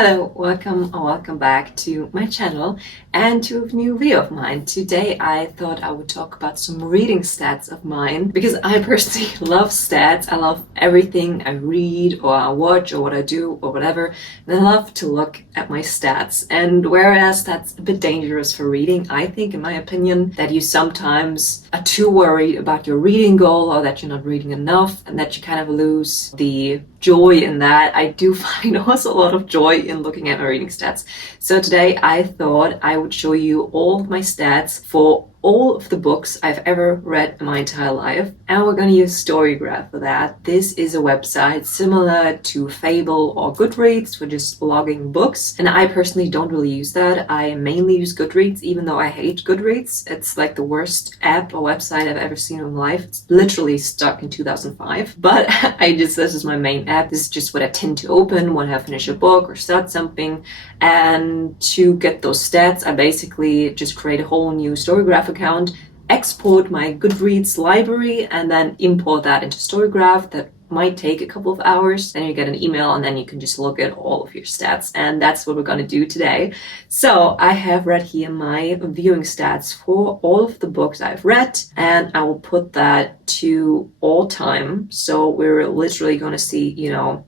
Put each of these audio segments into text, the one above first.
Hello, welcome or welcome back to my channel and to a new video of mine. Today I thought I would talk about some reading stats of mine because I personally love stats. I love everything I read or I watch or what I do or whatever. And I love to look at my stats. And whereas that's a bit dangerous for reading, I think in my opinion that you sometimes are too worried about your reading goal or that you're not reading enough and that you kind of lose the joy in that. I do find also a lot of joy in looking at my reading stats. So today I thought I would show you all of my stats for all of the books I've ever read in my entire life, and we're going to use Storygraph for that. This is a website similar to Fable or Goodreads for just logging books, and I personally don't really use that. I mainly use Goodreads, even though I hate Goodreads. It's like the worst app or website I've ever seen in my life. It's literally stuck in 2005, but this is my main app. This is just what I tend to open when I finish a book or start something. And to get those stats, I basically just create a whole new Storygraph account, export my Goodreads library, and then import that into Storygraph. That might take a couple of hours. Then you get an email and then you can just look at all of your stats. And that's what we're going to do today. So I have read here my viewing stats for all of the books I've read, and I will put that to all time. So we're literally going to see,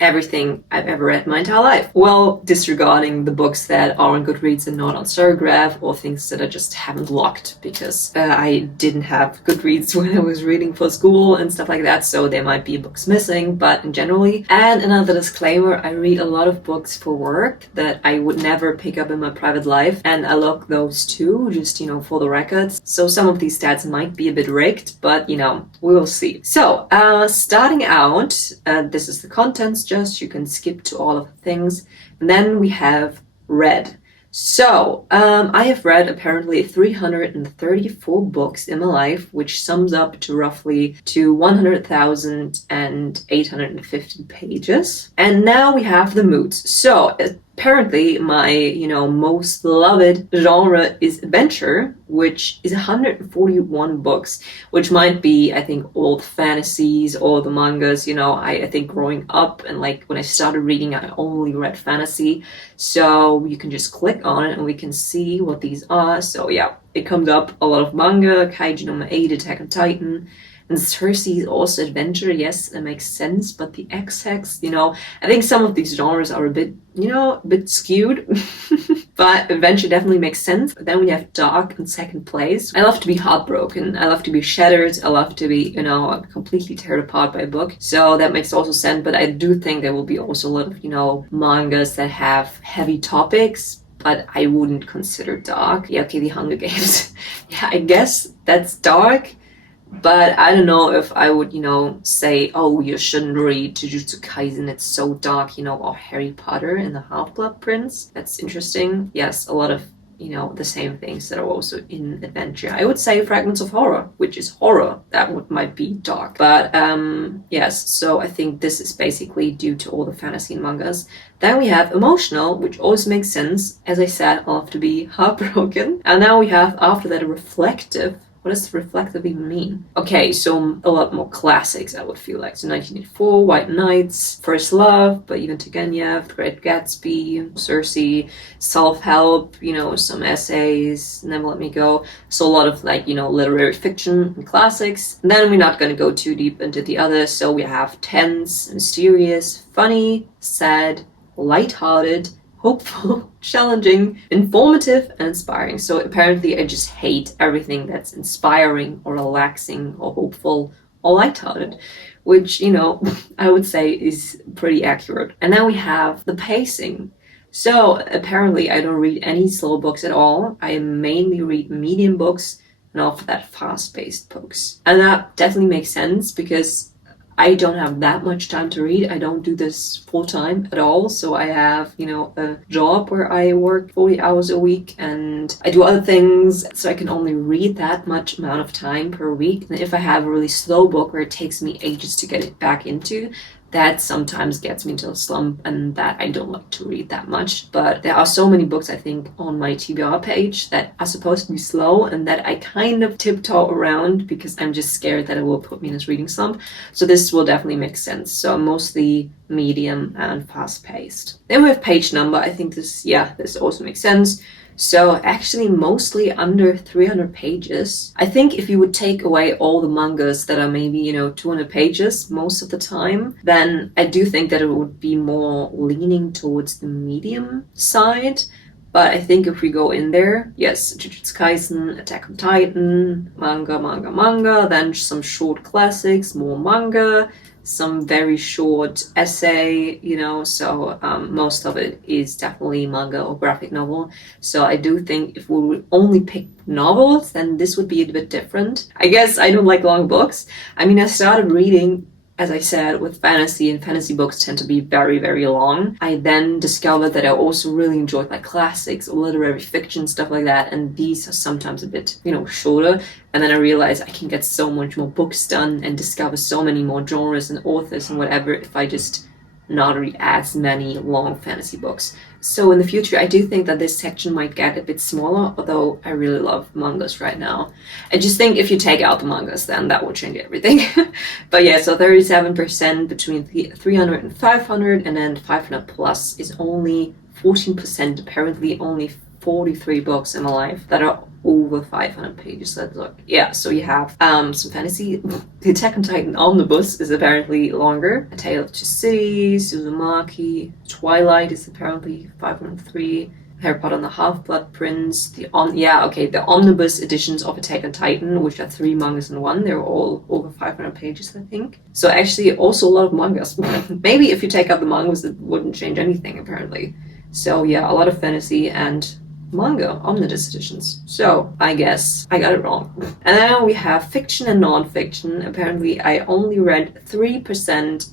everything I've ever read my entire life. Well, disregarding the books that are on Goodreads and not on Storygraph, or things that I just haven't locked because I didn't have Goodreads when I was reading for school and stuff like that. So there might be books missing, but in generally. And another disclaimer, I read a lot of books for work that I would never pick up in my private life, and I log those too, just for the records. So some of these stats might be a bit rigged, but we will see. So starting out, this is the contents, just you can skip to all of the things. And then we have read. So, I have read apparently 334 books in my life, which sums up to roughly to 100,850 pages. And now we have the moods. So, apparently my, most loved genre is adventure, which is 141 books, which might be, I think, old fantasies or the mangas. I think growing up and when I started reading, I only read fantasy. So you can just click on it and we can see what these are. So yeah, it comes up a lot of manga, Kaiju No. 8, Attack on Titan. And Cersei is also adventure, yes, it makes sense, but the XX, I think some of these genres are a bit skewed, but adventure definitely makes sense. But then we have dark in second place. I love to be heartbroken, I love to be shattered, I love to be, completely teared apart by a book. So that makes also sense, but I do think there will be also a lot of, mangas that have heavy topics, but I wouldn't consider dark. Yeah, okay, The Hunger Games. Yeah, I guess that's dark. But I don't know if I would, say, oh, you shouldn't read Jujutsu Kaisen, it's so dark, or Harry Potter and the Half-Blood Prince. That's interesting. Yes, a lot of, the same things that are also in adventure. I would say Fragments of Horror, which is horror. That might be dark. But yes, so I think this is basically due to all the fantasy and mangas. Then we have emotional, which always makes sense. As I said, I love to be heartbroken. And now we have, after that, reflective. What does reflective even mean? Okay, so a lot more classics, I would feel like. So 1984, White Knights, First Love, but even Turgenev, The Great Gatsby, Cersei, Self-Help, some essays, Never Let Me Go. So a lot of literary fiction and classics. And then we're not going to go too deep into the others. So we have tense, mysterious, funny, sad, lighthearted, hopeful, challenging, informative, and inspiring. So apparently I just hate everything that's inspiring or relaxing or hopeful or lighthearted, which, I would say is pretty accurate. And then we have the pacing. So apparently I don't read any slow books at all. I mainly read medium books and after that fast-paced books. And that definitely makes sense because I don't have that much time to read. I don't do this full time at all. So I have, a job where I work 40 hours a week and I do other things. So I can only read that much amount of time per week. And if I have a really slow book where it takes me ages to get it back into, that sometimes gets me into a slump, and that I don't like to read that much. But there are so many books, I think, on my TBR page that are supposed to be slow and that I kind of tiptoe around because I'm just scared that it will put me in this reading slump. So this will definitely make sense. So mostly medium and fast-paced. Then we have page number. I think this also makes sense. So actually mostly under 300 pages. I think if you would take away all the mangas that are maybe, 200 pages most of the time, then I do think that it would be more leaning towards the medium side. But I think if we go in there, yes, Jujutsu Kaisen, Attack on Titan, manga, then some short classics, more manga, some very short essay, so most of it is definitely manga or graphic novel. So I do think if we would only pick novels, then this would be a bit different. I guess I don't like long books. I mean, I started reading, as I said, with fantasy, and fantasy books tend to be very, very long. I then discovered that I also really enjoyed like classics or literary fiction, stuff like that, and these are sometimes a bit, shorter. And then I realized I can get so much more books done and discover so many more genres and authors and whatever if I just not read as many long fantasy books. So in the future, I do think that this section might get a bit smaller, although I really love mangas right now. I just think if you take out the mangas, then that will change everything. But yeah, so 37% between 300 and 500, and then 500 plus is only 14%, apparently only 43 books in my life that are over 500 pages. Let's look. Yeah, so you have some fantasy. The Attack on Titan Omnibus is apparently longer. A Tale of Two Cities, Uzumaki, Twilight is apparently 503. Harry Potter and the Half-Blood Prince, the omnibus editions of Attack on Titan, which are 3 mangas in one. They're all over 500 pages, I think. So actually also a lot of mangas. Maybe if you take out the mangas, it wouldn't change anything, apparently. So yeah, a lot of fantasy and manga omnibus editions. So I guess I got it wrong. And then we have fiction and non-fiction. Apparently I only read 3%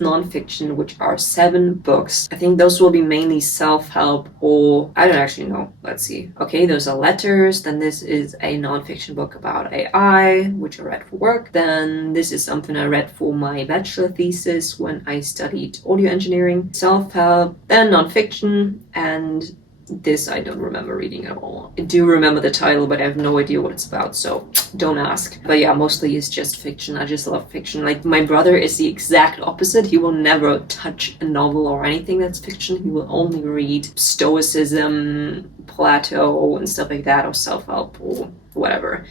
non-fiction, which are 7 books. I think those will be mainly self-help, or I don't actually know. Let's see. Okay, those are letters. Then this is a non-fiction book about AI, which I read for work. Then this is something I read for my bachelor thesis when I studied audio engineering. Self-help, then non-fiction, and this I don't remember reading at all. I do remember the title, but I have no idea what it's about, so don't ask. But yeah, mostly it's just fiction. I just love fiction. Like, my brother is the exact opposite. He will never touch a novel or anything that's fiction. He will only read Stoicism, Plato, and stuff like that, or self-help, or whatever.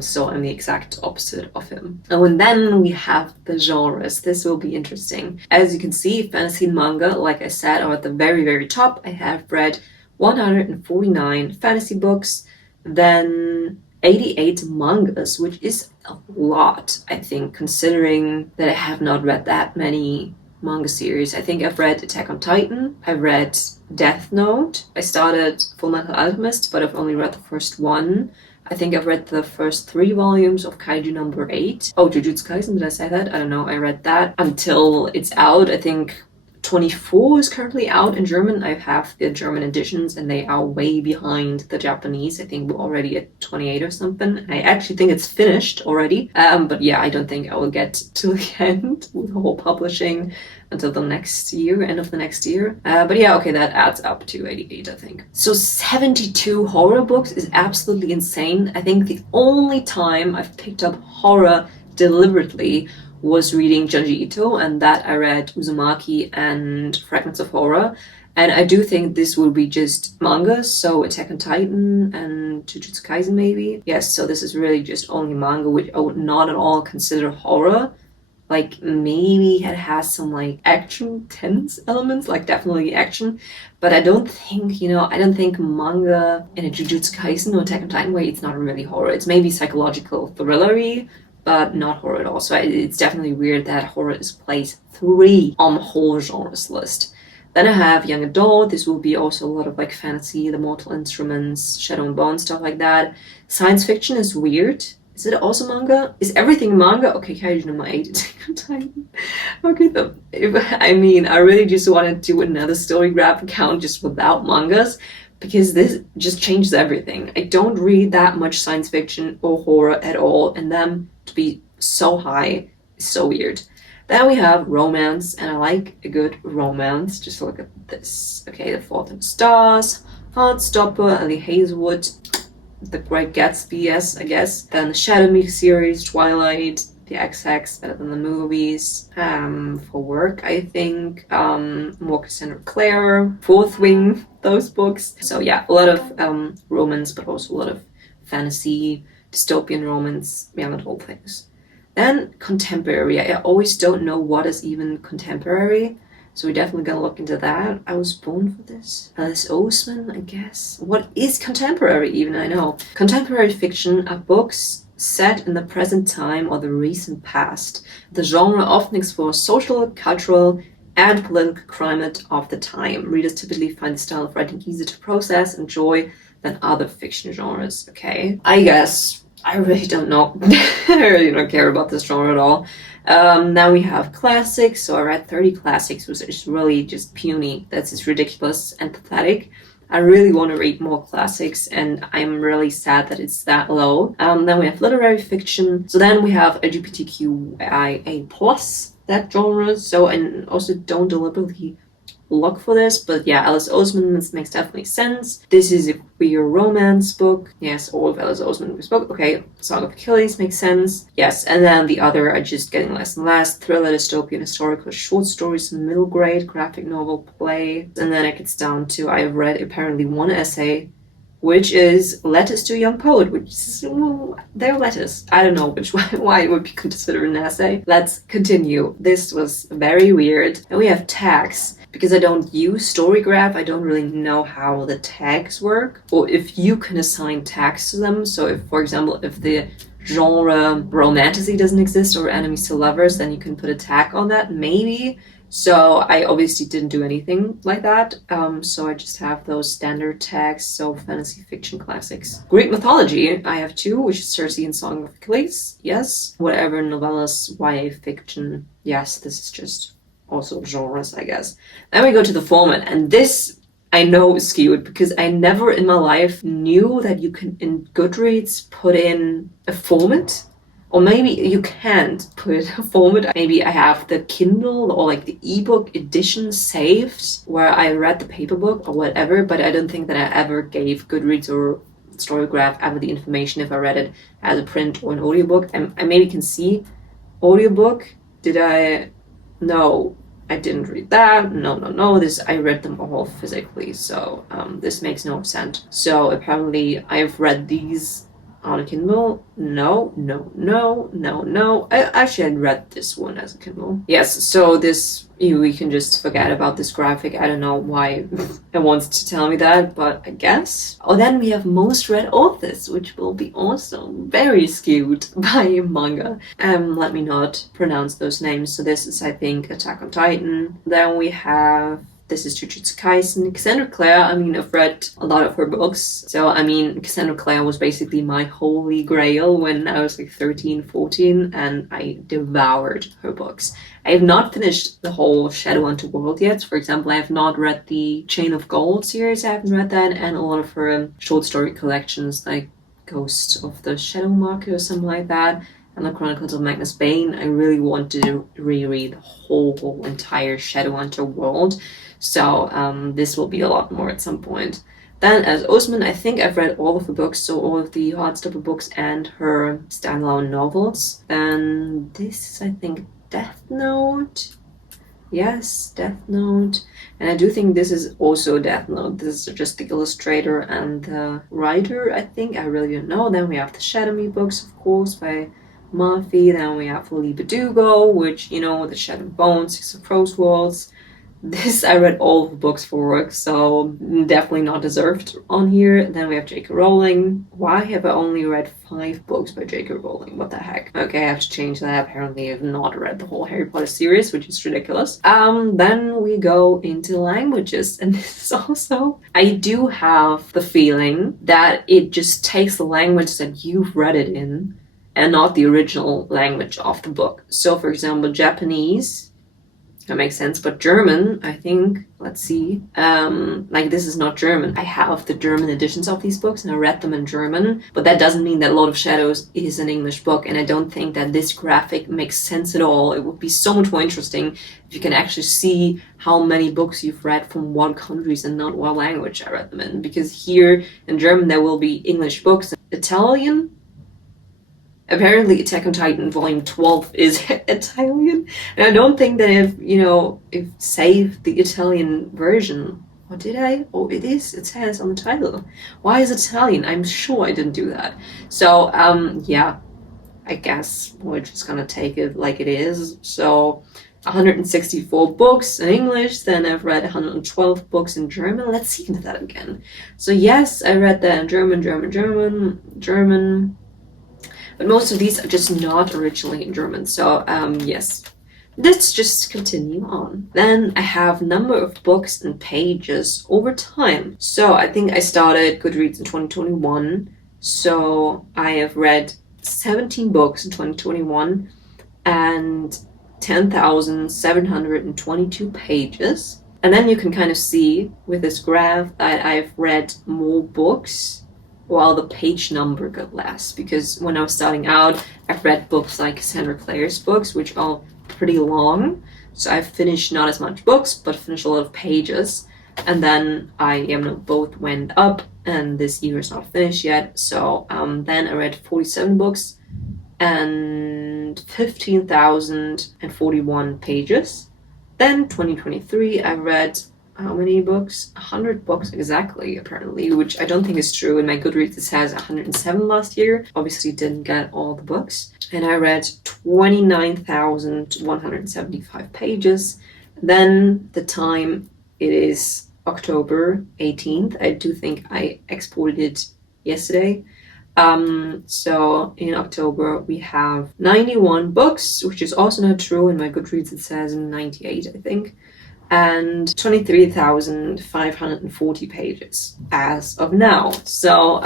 So I'm the exact opposite of him. And then we have the genres. This will be interesting. As you can see, fantasy and manga, like I said, are at the very, very top. I have read 149 fantasy books, then 88 mangas, which is a lot, I think, considering that I have not read that many manga series. I think I've read Attack on Titan, I've read Death Note, I started Fullmetal Alchemist, but I've only read the first one. I think I've read the first 3 volumes of Kaiju number 8. Oh, Jujutsu Kaisen, did I say that? I don't know, I read that until it's out. I think 24 is currently out in German. I have the German editions and they are way behind the Japanese. I think we're already at 28 or something. I actually think it's finished already. But yeah, I don't think I will get to the end with the whole publishing until the next year, end of the next year. But yeah, okay, that adds up to 88, I think. So 72 horror books is absolutely insane. I think the only time I've picked up horror deliberately was reading Junji Ito, and that I read Uzumaki and Fragments of Horror. And I do think this will be just mangas, so Attack on Titan and Jujutsu Kaisen maybe. Yes, so this is really just only manga, which I would not at all consider horror. Like, maybe it has some like action tense elements, like definitely action. But I don't think, I don't think manga in a Jujutsu Kaisen or Attack on Titan way, it's not really horror. It's maybe psychological thrillery, but not horror at all. So it's definitely weird that horror is place 3 on the whole genres list. Then I have young adult. This will be also a lot of like fantasy, The Mortal Instruments, Shadow and Bone, stuff like that. Science fiction is weird. Is it also manga? Is everything manga? Okay, Kaiju number 8, Attack on Titan. Okay, I really just wanted to do another story graph account just without mangas, because this just changes everything. I don't read that much science fiction or horror at all, and them to be so high is so weird. Then we have romance, and I like a good romance. Just look at this. Okay, The Fault in the Stars, Heartstopper, Ellie Hazelwood, The Great Gatsby, yes, I guess. Then the Shadow Me series, Twilight, The XX, better than the movies. For work, I think more Cassandra Clare, Fourth Wing, those books. So yeah, a lot of romance, but also a lot of fantasy, dystopian romance, yeah, that whole things. Then contemporary. I always don't know what is even contemporary, so we're definitely gonna look into that. I was born for this. Alice Oseman, I guess. What is contemporary even? I know. Contemporary fiction are books set in the present time or the recent past. The genre often explores social, cultural, and political climate of the time. Readers typically find the style of writing easier to process and enjoy than other fiction genres. Okay, I guess I really don't know. I really don't care about this genre at all. Now we have classics. So I read 30 classics, which is really just puny. That's just ridiculous and pathetic. I really want to read more classics, and I'm really sad that it's that low. Then we have literary fiction. So then we have LGBTQIA+, that genre. So, and also don't deliberately look for this, but yeah, Alice Oseman, this makes definitely sense. This is a queer romance book. Yes, all of Alice Oseman's book. Okay, Song of Achilles makes sense. Yes, and then the other are just getting less and less. Thriller, dystopian, historical, short stories, middle grade, graphic novel, play. And then it gets down to, I've read apparently one essay, which is Letters to a Young Poet, which is, well, they're letters. I don't know why it would be considered an essay. Let's continue. This was very weird. And we have tags. Because I don't use StoryGraph, I don't really know how the tags work, or if you can assign tags to them. So if, for example, if the genre romantasy doesn't exist or enemies to lovers, then you can put a tag on that, maybe. So I obviously didn't do anything like that. So I just have those standard tags, so fantasy fiction classics. Greek mythology, I have two, which is Circe and Song of Achilles, yes. Whatever novellas, YA fiction, yes, this is just also genres, I guess. Then we go to the format, and this I know is skewed because I never in my life knew that you can in Goodreads put in a format, or maybe you can't put a format. Maybe I have the Kindle or like the ebook edition saved where I read the paper book or whatever, but I don't think that I ever gave Goodreads or StoryGraph ever the information if I read it as a print or an audiobook. I maybe can see audiobook. Did I? No, I didn't read that. No. This, I read them all physically, so this makes no sense. So apparently I've read these on a Kindle. No. I read this one as a Kindle. Yes, so this, we can just forget about this graphic. I don't know why it wants to tell me that, but I guess. Oh, then we have most read authors, which will be also very skewed by manga. Let me not pronounce those names. So this is, I think, Attack on Titan. Then we have, this is Jujutsu Kaisen. Cassandra Clare, I mean, I've read a lot of her books. So, I mean, Cassandra Clare was basically my holy grail when I was like 13, 14, and I devoured her books. I have not finished the whole Shadowhunter world yet. For example, I have not read the Chain of Gold series. I haven't read that, and a lot of her short story collections like Ghost of the Shadow Market or something like that, and the Chronicles of Magnus Bane. I really want to reread the whole entire Shadowhunter world. So this will be a lot more at some point. Then as Oseman, I think I've read all of the books, so all of the Heartstopper books and her standalone novels. Then this is, I think, Death Note. Yes, Death Note. And I do think this is also Death Note. This is just the illustrator and the writer, I think. I really don't know. Then we have the Shadow Me books, of course, by Murphy. Then we have Libidugo, which, you know, the Shadow Bones, Six of Rose Walls. This, I read all of the books for work, so definitely not deserved on here. Then we have J.K. Rowling. Why have I only read 5 books by J.K. Rowling? What the heck? Okay, I have to change that. Apparently, I've not read the whole Harry Potter series, which is ridiculous. Then we go into languages, and this is also, I do have the feeling that it just takes the language that you've read it in and not the original language of the book. So, for example, Japanese, That makes sense. But German, I think, let's see. Like, this is not German. I have the German editions of these books and I read them in German, but that doesn't mean that Lord of Shadows is an English book, and I don't think that this graphic makes sense at all. It would be so much more interesting if you can actually see how many books you've read from what countries and not what language I read them in, because here in German there will be English books. Italian? Apparently Attack on Titan Volume 12 is Italian, and I don't think that if saved the Italian version. Or did I? Oh, it is. It says on the title. Why is it Italian? I'm sure I didn't do that. So, yeah, I guess we're just gonna take it like it is. So, 164 books in English, then I've read 112 books in German. Let's see into that again. So yes, I read that in German. But most of these are just not originally in German. So yes, let's just continue on. Then I have number of books and pages over time. So I think I started Goodreads in 2021. So I have read 17 books in 2021 and 10,722 pages. And then you can kind of see with this graph that I've read more books while the page number got less, because when I was starting out, I've read books like Cassandra Clare's books, which are pretty long. So I've finished not as much books, but finished a lot of pages. And then both went up, and this year is not finished yet. So then I read 47 books and 15,041 pages. Then 2023, I read how many books? 100 books exactly, apparently, which I don't think is true. In my Goodreads, it says 107 last year. Obviously, didn't get all the books. And I read 29,175 pages. Then the time, it is October 18th. I do think I exported it yesterday. So in October, we have 91 books, which is also not true. In my Goodreads, it says 98, I think. And 23,540 pages as of now. So,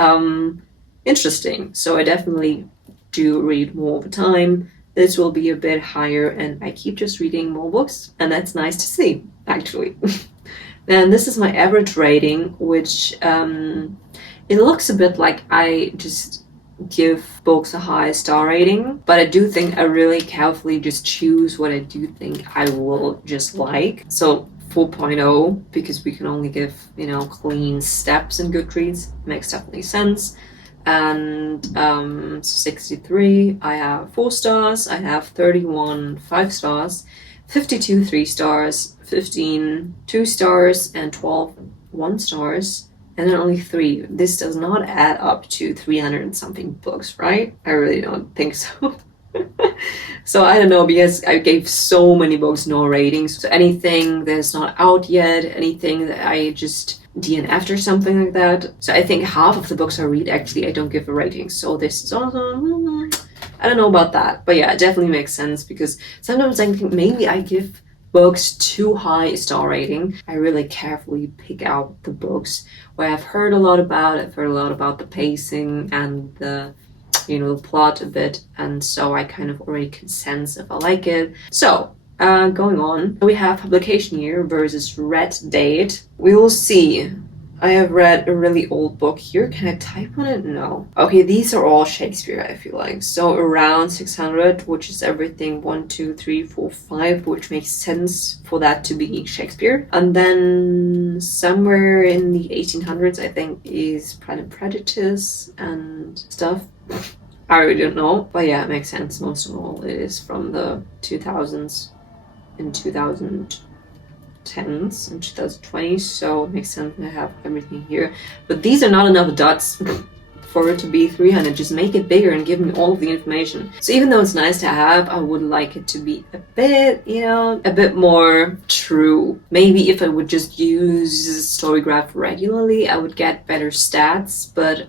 interesting. So I definitely do read more over time. This will be a bit higher, and I keep just reading more books, and that's nice to see, actually. Then this is my average rating, which it looks a bit like I just give books a high star rating, but I do think I really carefully just choose what I do think I will just like. So 4.0, because we can only give clean steps in Goodreads, makes definitely sense. And 63, I have 4 stars, I have 31 5 stars, 52 3 stars, 15 2 stars, and 12 1 stars. And then only 3. This does not add up to 300 and something books, right? I really don't think so. So I don't know, because I gave so many books no ratings. So anything that's not out yet, anything that I just DNF'd or something like that. So I think half of the books I read, actually, I don't give a rating. So this is also, I don't know about that. But yeah, it definitely makes sense, because sometimes I think maybe I give books too high a star rating. I really carefully pick out the books where I've heard a lot about. I've heard a lot about the pacing and the plot a bit, and so I kind of already can sense if I like it. So going on, we have publication year versus read date. We will see. I have read a really old book here. Can I type on it? No. Okay, these are all Shakespeare, I feel like. So around 600, which is everything 1, 2, 3, 4, 5, which makes sense for that to be Shakespeare. And then somewhere in the 1800s, I think, is Pride and Prejudice and stuff. I really don't know. But yeah, it makes sense. Most of all, it is from the 2000s and 2010s and 2020s, so it makes sense to have everything here. But these are not enough dots for it to be 300. Just make it bigger and give me all of the information. So even though it's nice to have, I would like it to be a bit, a bit more true. Maybe if I would just use Storygraph regularly, I would get better stats, but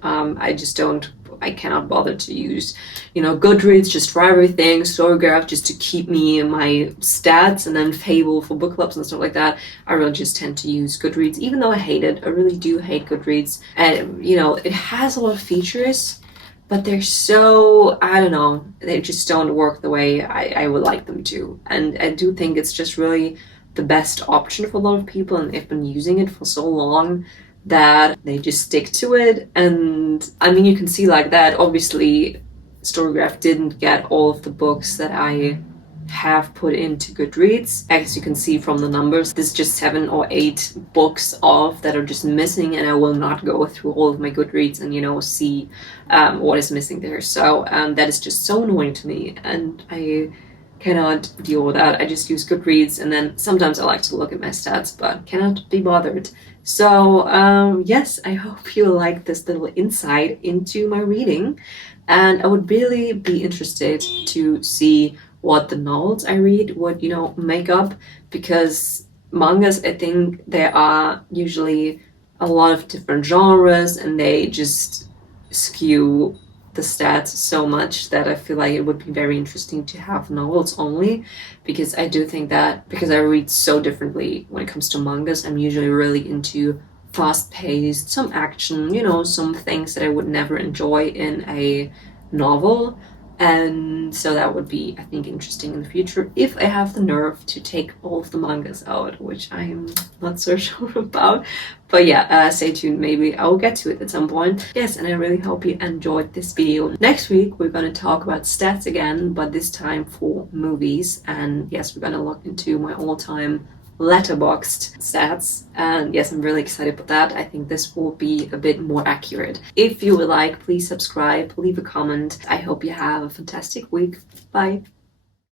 I cannot bother to use, Goodreads just for everything, Storygraph just to keep me in my stats, and then Fable for book clubs and stuff like that. I really just tend to use Goodreads, even though I hate it. I really do hate Goodreads. And, it has a lot of features, but they're so, I don't know, they just don't work the way I would like them to. And I do think it's just really the best option for a lot of people, and they've been using it for so long that they just stick to it. And I mean, you can see like that. Obviously, Storygraph didn't get all of the books that I have put into Goodreads. As you can see from the numbers, there's just 7 or 8 books off that are just missing, and I will not go through all of my Goodreads and, you know, see what is missing there. So that is just so annoying to me, and I cannot deal with that. I just use Goodreads, and then sometimes I like to look at my stats, but cannot be bothered. So yes, I hope you like this little insight into my reading, and I would really be interested to see what the novels I read would, you know, make up, because mangas, I think there are usually a lot of different genres, and they just skew the stats so much that I feel like it would be very interesting to have novels only, because I do think that because I read so differently when it comes to mangas, I'm usually really into fast paced, some action, you know, some things that I would never enjoy in a novel. And so that would be, I think, interesting in the future if I have the nerve to take all of the mangas out, which I am not so sure about. But yeah, stay tuned. Maybe I'll get to it at some point. Yes, and I really hope you enjoyed this video. Next week, we're going to talk about stats again, but this time for movies. And yes, we're going to look into my all-time letterboxed stats, and yes, I'm really excited about that. I think this will be a bit more accurate. If you would like, please subscribe, leave a comment. I hope you have a fantastic week. Bye.